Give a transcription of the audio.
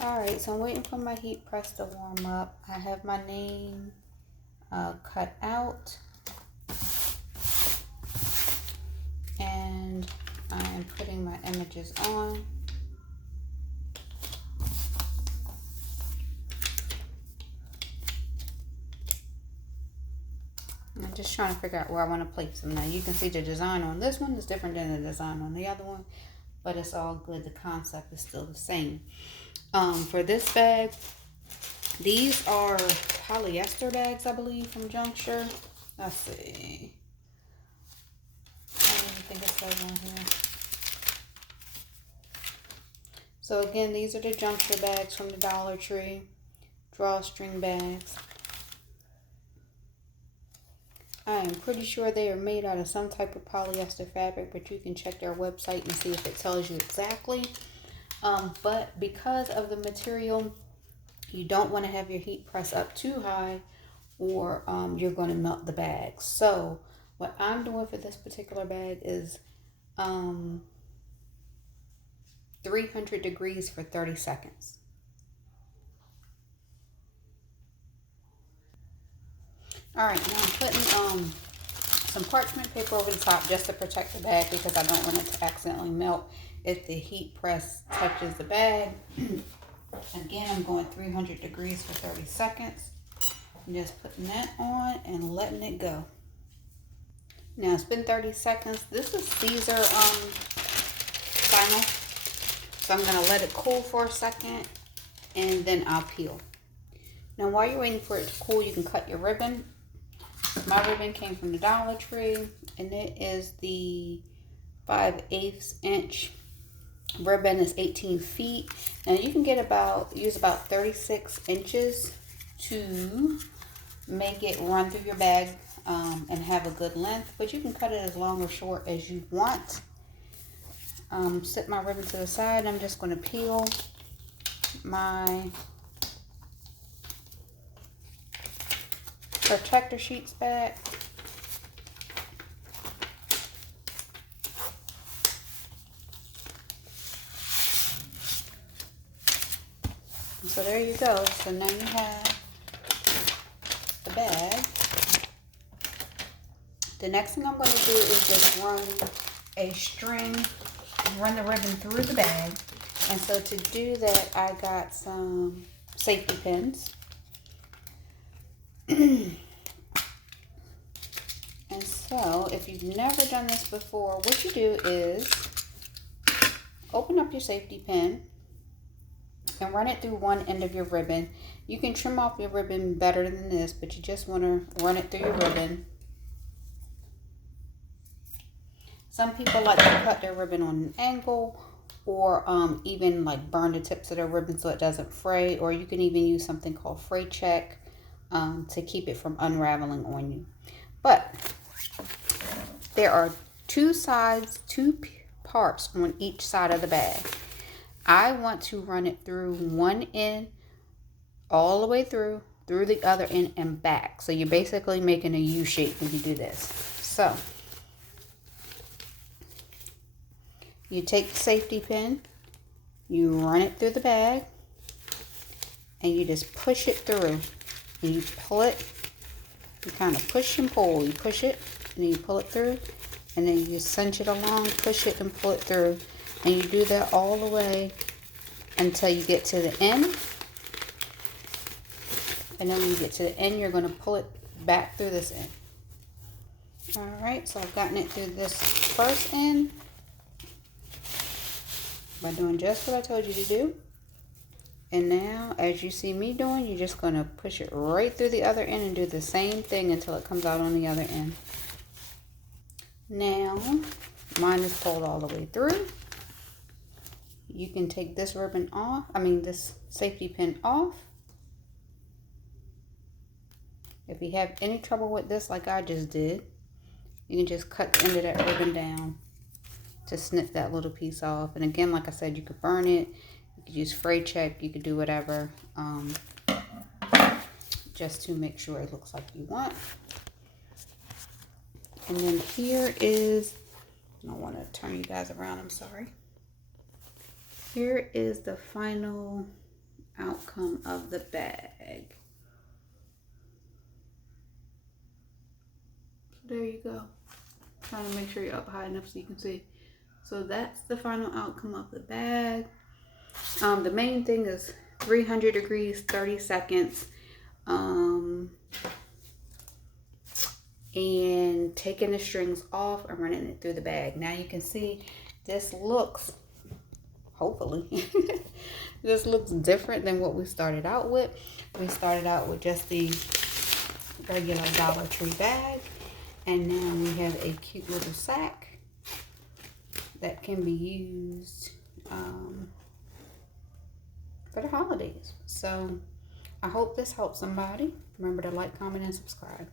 Alright, so I'm waiting for my heat press to warm up. I have my name cut out, and I am putting my images on. I'm just trying to figure out where I want to place them. Now you can see the design on this one is different than the design on the other one, but it's all good. The concept is still the same. For this bag, these are polyester bags, I believe, from Juncture. Let's see. I don't think it says on here. So again, these are the Juncture bags from the Dollar Tree. Drawstring bags. I am pretty sure they are made out of some type of polyester fabric, but you can check their website and see if it tells you exactly. But because of the material, you don't want to have your heat press up too high, or you're going to melt the bag. So what I'm doing for this particular bag is 300 degrees for 30 seconds. Alright, now I'm putting some parchment paper over the top just to protect the bag, because I don't want it to accidentally melt if the heat press touches the bag. Again, I'm going 300 degrees for 30 seconds. I'm just putting that on and letting it go. Now it's been 30 seconds. This is Caesar vinyl. So I'm going to let it cool for a second and then I'll peel. Now while you're waiting for it to cool, you can cut your ribbon. My ribbon came from the Dollar Tree, and it is the 5/8 inch ribbon. Is 18 feet. Now you can use about 36 inches to make it run through your bag and have a good length, but you can cut it as long or short as you want. Set my ribbon to the side. I'm just going to peel my protector sheets back. So there you go. So now you have the bag. The next thing I'm going to do is just run a string, run the ribbon through the bag. And so to do that, I got some safety pins. And so if you've never done this before, what you do is open up your safety pin and run it through one end of your ribbon. You can trim off your ribbon better than this, but you just want to run it through your ribbon. Some people like to cut their ribbon on an angle, or even like burn the tips of their ribbon so it doesn't fray, or you can even use something called fray check to keep it from unraveling on you. But there are two parts on each side of the bag. I want to run it through one end all the way through the other end and back. So you're basically making a U shape when you do this. So you take the safety pin, you run it through the bag, and you just push it through. And you pull it, you kind of push and pull. You push it, and then you pull it through, and then you cinch it along, push it, and pull it through. And you do that all the way until you get to the end. And then when you get to the end, you're going to pull it back through this end. Alright, so I've gotten it through this first end by doing just what I told you to do. And now, as you see me doing, you're just going to push it right through the other end and do the same thing until it comes out on the other end. Now, mine is pulled all the way through. You can take this ribbon off, this safety pin off. If you have any trouble with this like I just did, you can just cut the end of that ribbon down to snip that little piece off. And again, like I said, you could burn it, you could use fray check, you could do whatever, just to make sure it looks like you want. And then here is, I don't want to turn you guys around, I'm sorry. Here is the final outcome of the bag. So there you go. Trying to make sure you're up high enough so you can see. So that's the final outcome of the bag. The main thing is 300 degrees, 30 seconds. And taking the strings off and running it through the bag. Now you can see this looks, hopefully, this looks different than what we started out with. We started out with just the regular Dollar Tree bag. And now we have a cute little sack that can be used for the holidays. So I hope this helps somebody. Remember to like, comment, and subscribe.